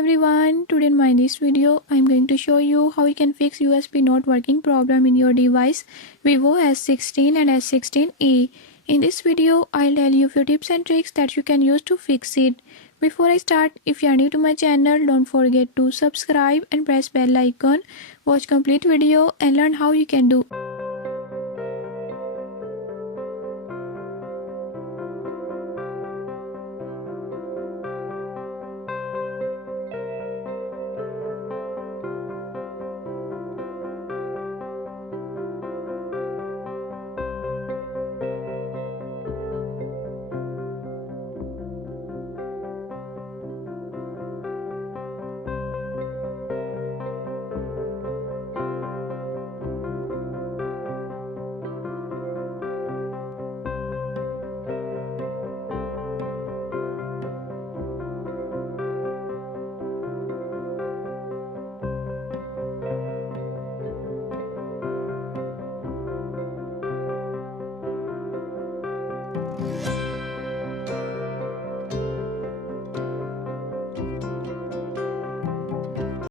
everyone, today in this video I am going to show you how you can fix USB not working problem in your device Vivo S16 and S16e. In this video I'll tell you few tips and tricks that you can use to fix it. Before I start, if you are new to my channel, don't forget to subscribe and press bell icon. Watch complete video and learn how you can do